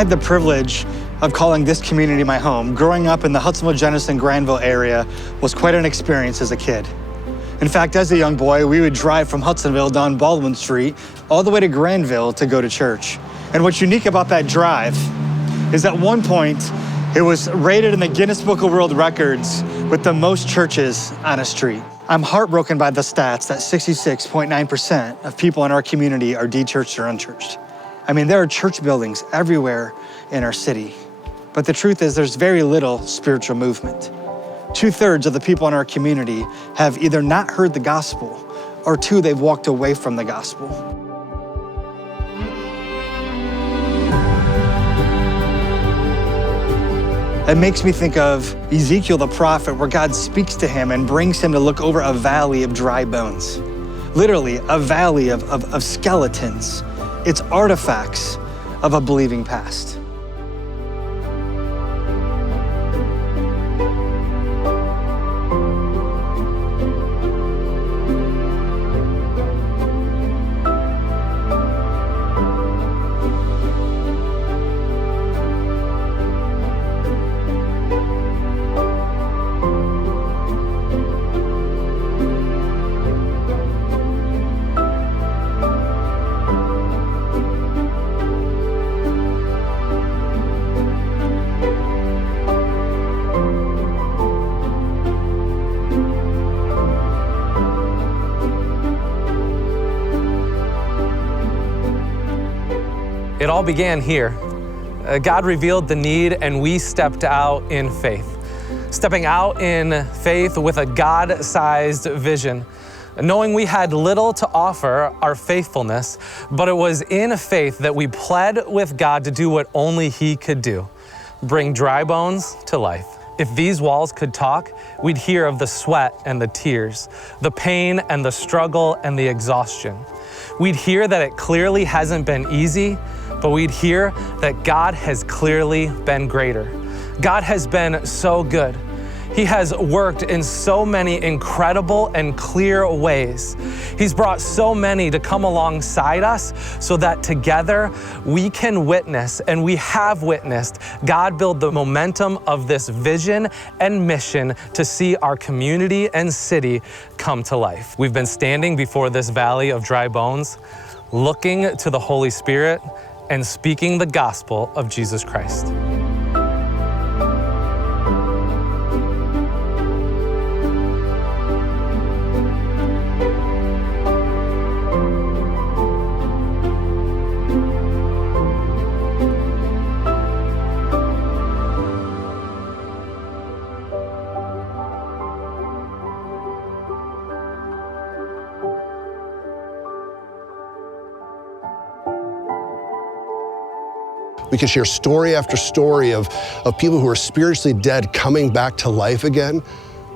had the privilege of calling this community my home. Growing up in the Hudsonville-Jenison-Grandville area was quite an experience as a kid. In fact, as a young boy, we would drive from Hudsonville down Baldwin Street all the way to Grandville to go to church. And what's unique about that drive is at one point, it was rated in the Guinness Book of World Records with the most churches on a street. I'm heartbroken by the stats that 66.9% of people in our community are de-churched or unchurched. I mean, there are church buildings everywhere in our city. But the truth is there's very little spiritual movement. 2/3 of the people in our community have either not heard the gospel or two, they've walked away from the gospel. It makes me think of Ezekiel the prophet, where God speaks to him and brings him to look over a valley of dry bones. Literally, a valley of skeletons. It's artifacts of a believing past. It all began here. God revealed the need and we stepped out in faith. Stepping out in faith with a God-sized vision. Knowing we had little to offer our faithfulness, but it was in faith that we pled with God to do what only He could do, bring dry bones to life. If these walls could talk, we'd hear of the sweat and the tears, the pain and the struggle and the exhaustion. We'd hear that it clearly hasn't been easy, but we'd hear that God has clearly been greater. God has been so good. He has worked in so many incredible and clear ways. He's brought so many to come alongside us so that together we can witness, and we have witnessed, God build the momentum of this vision and mission to see our community and city come to life. We've been standing before this valley of dry bones, looking to the Holy Spirit and speaking the gospel of Jesus Christ. We could share story after story of people who are spiritually dead coming back to life again.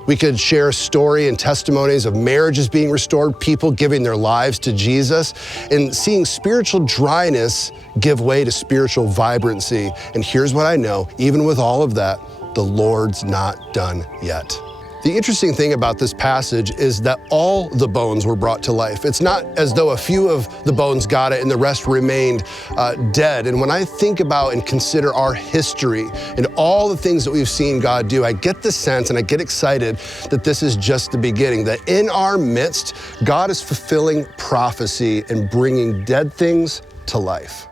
We could share story and testimonies of marriages being restored, people giving their lives to Jesus, and seeing spiritual dryness give way to spiritual vibrancy. And here's what I know, even with all of that, the Lord's not done yet. The interesting thing about this passage is that all the bones were brought to life. It's not as though a few of the bones got it and the rest remained dead. And when I think about and consider our history and all the things that we've seen God do, I get the sense and I get excited that this is just the beginning, that in our midst, God is fulfilling prophecy and bringing dead things to life.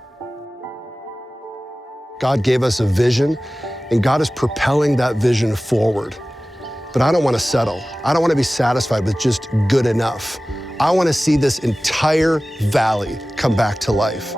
God gave us a vision, and God is propelling that vision forward. But I don't want to settle. I don't want to be satisfied with just good enough. I want to see this entire valley come back to life.